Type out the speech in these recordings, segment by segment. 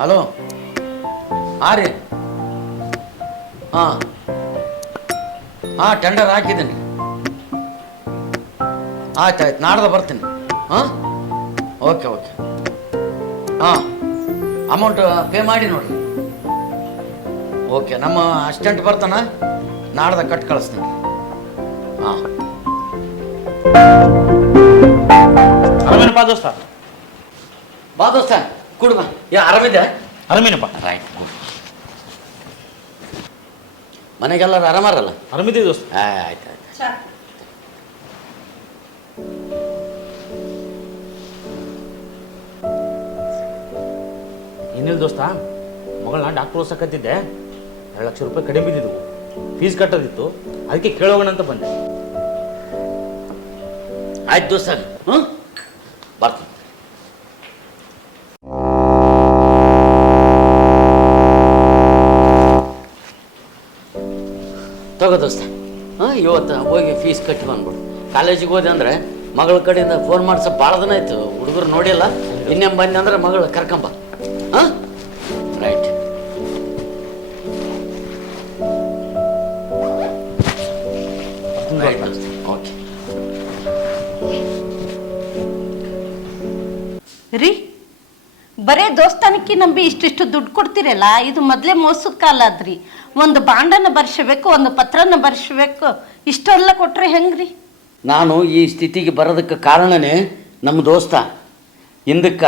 Hello, ಹಾಂ ರೀ. ಹಾಂ ಟೆಂಡರ್ ಹಾಕಿದ್ದೀನಿ. ಆಯ್ತು ನಾಡ್ದು ಬರ್ತೀನಿ. ಹಾಂ ಓಕೆ. ಹಾಂ ಅಮೌಂಟ್ ಪೇ ಮಾಡಿ ನೋಡಿರಿ. ಓಕೆ, ನಮ್ಮ ಅಸಿಸ್ಟೆಂಟ್ ಬರ್ತಾನೆ, ನಾಡ್ದು ಕಟ್ ಕಳಿಸ್ತೀನಿ. ಹಾಂ ಆರಾಮೇನಪ್ಪ ದೋಸ್ತ? ಬಾ ದೋಸ್ತ, ಕೂಡು ಬಾ. ಆರಾಮಿದೆ? ಆರಾಮೇನಪ್ಪ. Right, good. ಮನೆಗೆಲ್ಲರೂ ಆರಾಮಾರಲ್ಲ? ಆರಾಮಿದ್ದೀವಿ ದೋಸ್ತ. ಆಯ್ತು. ಏನಿಲ್ಲ ದೋಸ್ತ, ಮಗಳನ್ನ ಡಾಕ್ಟ್ರ್ ಓದ್ಸಕತ್ತಿದ್ದೆ. 2 ಲಕ್ಷ ರೂಪಾಯಿ ಕಡಿಮೆ ಬಿದ್ದಿದ್ವು, ಫೀಸ್ ಕಟ್ಟೋದಿತ್ತು, ಅದಕ್ಕೆ ಕೇಳೋಣ ಅಂತ ಬಂದೆ. ಆಯ್ತು ದೋಸ್ತ, ಬರ್ತೀನಿ. ತಗೋ ದೋಸ್ತ. ಇವತ್ತು ಹೋಗಿ ಫೀಸ್ ಕಟ್ಟಿ ಬಂದ್ಬಿಡು. ಕಾಲೇಜಿಗೆ ಹೋದೆ ಅಂದರೆ ಮಗಳ ಕಡೆಯಿಂದ ಫೋನ್ ಮಾಡ್ಸ ಭಾಳ ದಿನ ಆಯ್ತು, ಹುಡುಗರು ನೋಡಿಲ್ಲ. ಇನ್ನೇನು ಬಂದೆ ಅಂದ್ರೆ ಮಗಳು ಕರ್ಕೊಂಬ. ಹಾಂ ರೈಟ್. ಓಕೆ ರೀ, ಬರೇ ದೋಸ್ತಾನಕ್ಕೆ ನಂಬಿ ಇಷ್ಟಿಷ್ಟು ದುಡ್ಡು ಕೊಡ್ತೀರಲ್ಲ, ಇದು ಮೊದಲೇ ಮೋಸದ ಕಾಲ ಅದ್ರಿ. ಒಂದು ಬಾಂಡನ್ನು ಬರ್ಸಬೇಕು, ಒಂದು ಪತ್ರನ ಬರ್ಸಬೇಕು, ಇಷ್ಟೆಲ್ಲ ಕೊಟ್ರೆ ಹೆಂಗ್ರಿ? ನಾನು ಈ ಸ್ಥಿತಿಗೆ ಬರೋದಕ್ಕೆ ಕಾರಣನೇ ನಮ್ಮ ದೋಸ್ತ. ಹಿಂದಕ್ಕ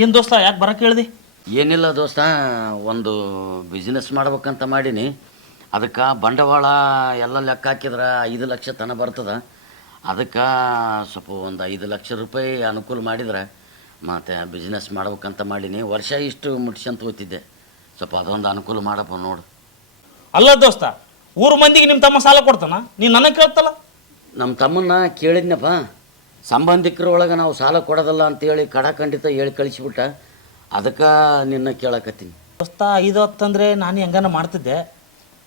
ಏನು ದೋಸ್ತ, ಯಾಕೆ ಬರಕ್ಕೆ ಹೇಳ್ದಿ? ಏನಿಲ್ಲ ದೋಸ್ತ, ಒಂದು ಬಿಸ್ನೆಸ್ ಮಾಡ್ಬೇಕಂತ ಮಾಡೀನಿ. ಅದಕ್ಕೆ ಬಂಡವಾಳ ಎಲ್ಲ ಲೆಕ್ಕ ಹಾಕಿದ್ರೆ 5 ಲಕ್ಷ ತನಕ ಬರ್ತದೆ. ಅದಕ್ಕೆ ಸ್ವಲ್ಪ ಒಂದು 5 ಲಕ್ಷ ರೂಪಾಯಿ ಅನುಕೂಲ ಮಾಡಿದ್ರೆ ಮತ್ತು ಬಿಸ್ನೆಸ್ ಮಾಡ್ಬೇಕಂತ ಮಾಡೀನಿ. ವರ್ಷ ಇಷ್ಟು ಮುಟ್ಸಂತ ಹೋಗ್ತಿದ್ದೆ, ಸ್ವಲ್ಪ ಅದೊಂದು ಅನುಕೂಲ ಮಾಡಪ್ಪ ನೋಡು. ಅಲ್ಲ ದೋಸ್ತ, ಊರು ಮಂದಿಗೆ ನಿಮ್ಮ ತಮ್ಮ ಸಾಲ ಕೊಡ್ತಾನ, ನೀನು ನನಗೆ ಕೇಳ್ತಲ್ಲ? ನಮ್ಮ ತಮ್ಮನ್ನ ಕೇಳಿದ್ನಪ್ಪ, ಸಂಬಂಧಿಕರೊಳಗೆ ನಾವು ಸಾಲ ಕೊಡೋದಲ್ಲ ಅಂತೇಳಿ ಖಂಡಿತ ಹೇಳಿ ಕಳಿಸಿಬಿಟ್ಟ. ಅದಕ್ಕೆ ನಿನ್ನ ಕೇಳಕತ್ತೀನಿ. ದೋಸ್ತ, 5-10 ಅಂದರೆ ನಾನು ಹೆಂಗನ ಮಾಡ್ತಿದ್ದೆ.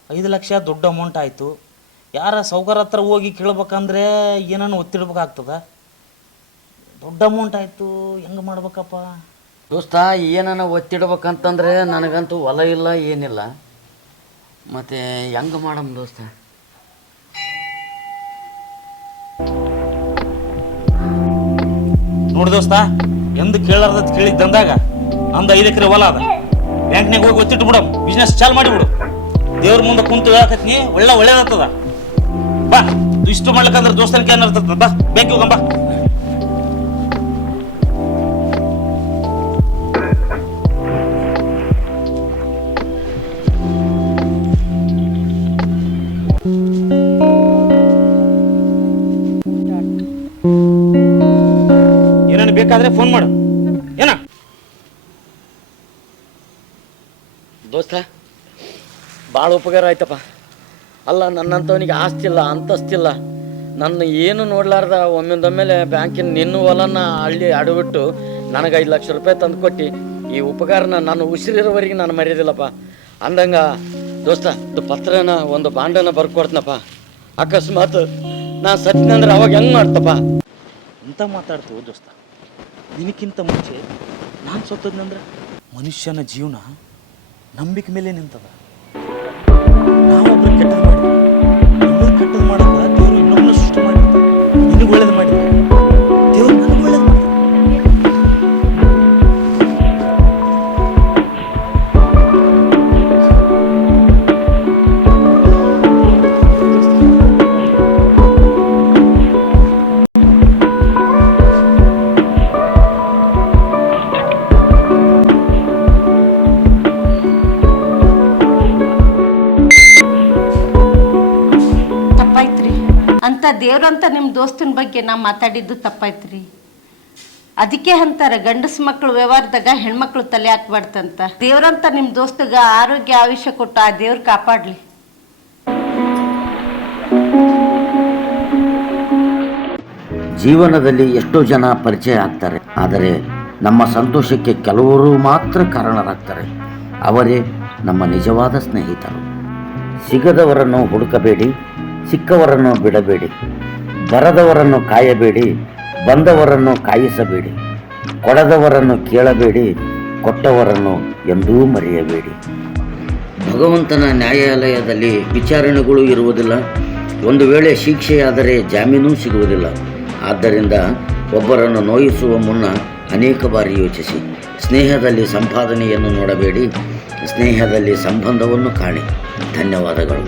5 ಲಕ್ಷ ದೊಡ್ಡ ಅಮೌಂಟ್ ಆಯಿತು. ಯಾರ ಸೌಕರ್ಯ ಹತ್ರ ಹೋಗಿ ಕೇಳ್ಬೇಕಂದ್ರೆ ಏನನ್ನು ಒತ್ತಿಡ್ಬೇಕಾಗ್ತದ. ದೊಡ್ಡ ಅಮೌಂಟ್ ಆಯಿತು, ಹೆಂಗೆ ಮಾಡ್ಬೇಕಪ್ಪ ದೋಸ್ತ? ಏನನ್ನ ಒತ್ತಿಡ್ಬೇಕಂತಂದ್ರೆ ನನಗಂತೂ ಹೊಲ ಇಲ್ಲ, ಏನಿಲ್ಲ. ಮತ್ತು ಹೆಂಗೆ ಮಾಡಮ್ ದೋಸ್ತ? ನೋಡಿ ದೋಸ್ತ, ಎಂದು ಕೇಳಾರ್ದ ಕೇಳಿದ್ದಂದಾಗ ನಮ್ದು 5 ಎಕರೆ ಹೊಲ ಅದ, ಬ್ಯಾಂಕ್ನಾಗ ಹೋಗಿ ಒತ್ತಿಟ್ಟು ಬಿಡಮ್, ಬಿಸ್ನೆಸ್ ಚಾಲು ಮಾಡಿಬಿಡು. ದೇವ್ರ ಮುಂದೆ ಕುಂತು ಹೇಳಕತ್ನಿ, ಒಳ್ಳೇದಾಗ್ತದ. ಬಾ, ಇಷ್ಟು ಮಾಡ್ಲಿಕ್ಕಂದ್ರೆ ದೋಸ್ತನಿಗೆ ಏನಿರ್ತದ, ಬಾ ಬ್ಯಾಂಕಿಗೆ ಹೋಗಂಬ. ಏನೇನು ಬೇಕಾದ್ರೆ ಫೋನ್ ಮಾಡು. ಏನ ದೋಸ್ತ, ಭಾಳ ಉಪಕಾರ ಆಯ್ತಪ್ಪ. ಅಲ್ಲ, ನನ್ನಂಥವನಿಗೆ ಆಸ್ತಿ ಇಲ್ಲ, ಅಂತಸ್ತಿಲ್ಲ. ನನ್ನ ಏನು ನೋಡ್ಲಾರ್ದ ಒಮ್ಮಿಂದೊಮ್ಮೆಲೆ ಬ್ಯಾಂಕಿನ ನಿನ್ನ ಹೊಲನ ಹಳ್ಳಿ ಅಡವಿಟ್ಟು ನನಗೆ 5 ಲಕ್ಷ ರೂಪಾಯಿ ತಂದು ಕೊಟ್ಟು ಈ ಉಪಕಾರನ ನಾನು ಉಸಿರಿರೋವರೆಗೆ ನಾನು ಮರೆಯೋದಿಲ್ಲಪ್ಪ. ಅಂದಂಗ ದೋಸ್ತ, ಇದು ಪತ್ರನ ಒಂದು ಬಾಂಡನ ಬರ್ಕೊಡ್ತನಪ್ಪ. ಅಕಸ್ಮಾತ್ ನಾ ಸತ್ನಂದ್ರೆ ಅವಾಗ ಹೆಂಗೆ ಮಾಡ್ತಪ್ಪ? ಅಂತ ಮಾತಾಡ್ತು ದೋಸ್ತ. ದಿನಕ್ಕಿಂತ ಮುಂಚೆ ನಾನು ಸತ್ತದ್ನಂದ್ರೆ ಮನುಷ್ಯನ ಜೀವನ ನಂಬಿಕೆ ಮೇಲೆ ನಿಂತದ. ನಾವೊಬ್ರು ಕೆಟ್ಟದ್ದು ಮಾಡಿ ಇನ್ನೊಂದು ಕೆಟ್ಟದ್ದು ಮಾಡಲ್ಲ. ದೇವರು ಇನ್ನೊಬ್ಬನ ಸೃಷ್ಟಿ ಮಾಡಿರ್ತಾರೆ. ನಿನಗೆ ಒಳ್ಳೇದು ಮಾಡಿದ ದೇವ್ರು ನನಗೆ ಒಳ್ಳೇದು ಮಾಡ್ತಾರೆ. ಅಂತ ದೇವ್ರಂತ ನಿಮ್ಮ ದೋಸ್ತನ ಬಗ್ಗೆ ನಾ ಮಾತಾಡಿದ್ದು ತಪ್ಪಾಯ್ತ್ರಿ. ಅದಕ್ಕೆ ಅಂತಾರೆ ಗಂಡಸ ಮಕ್ಕಳು ವ್ಯವಹಾರದಾಗ ಹೆಣ್ಮಕ್ಳು ತಲೆ ಹಾಕ್ಬಾರ್ದಂತ. ದೇವ್ರಂತ ನಿಮ್ಮ ದೋಸ್ತಗ ಆರೋಗ್ಯ ಆಯುಷ್ಯ ಕೊಟ್ಟು ಆ ದೇವ್ರು ಕಾಪಾಡಲಿ. ಜೀವನದಲ್ಲಿ ಎಷ್ಟೋ ಜನ ಪರಿಚಯ ಆಗ್ತಾರೆ, ಆದರೆ ನಮ್ಮ ಸಂತೋಷಕ್ಕೆ ಕೆಲವರು ಮಾತ್ರ ಕಾರಣರಾಗ್ತಾರೆ. ಅವರೇ ನಮ್ಮ ನಿಜವಾದ ಸ್ನೇಹಿತರು. ಸಿಗದವರನ್ನು ಹುಡುಕಬೇಡಿ, ಸಿಕ್ಕವರನ್ನು ಬಿಡಬೇಡಿ, ಬರದವರನ್ನು ಕಾಯಬೇಡಿ, ಬಂದವರನ್ನು ಕಾಯಿಸಬೇಡಿ, ಕೊಡದವರನ್ನು ಕೇಳಬೇಡಿ, ಕೊಟ್ಟವರನ್ನು ಎಂದೂ ಮರೆಯಬೇಡಿ. ಭಗವಂತನ ನ್ಯಾಯಾಲಯದಲ್ಲಿ ವಿಚಾರಣೆಗಳು ಇರುವುದಿಲ್ಲ. ಒಂದು ವೇಳೆ ಶಿಕ್ಷೆಯಾದರೆ ಜಾಮೀನು ಸಿಗುವುದಿಲ್ಲ. ಆದ್ದರಿಂದ ಒಬ್ಬರನ್ನು ನೋಯಿಸುವ ಮುನ್ನ ಅನೇಕ ಬಾರಿ ಯೋಚಿಸಿ. ಸ್ನೇಹದಲ್ಲಿ ಸಂಪಾದನೆಯನ್ನು ನೋಡಬೇಡಿ, ಸ್ನೇಹದಲ್ಲಿ ಸಂಬಂಧವನ್ನು ಕಾಣಿ. ಧನ್ಯವಾದಗಳು.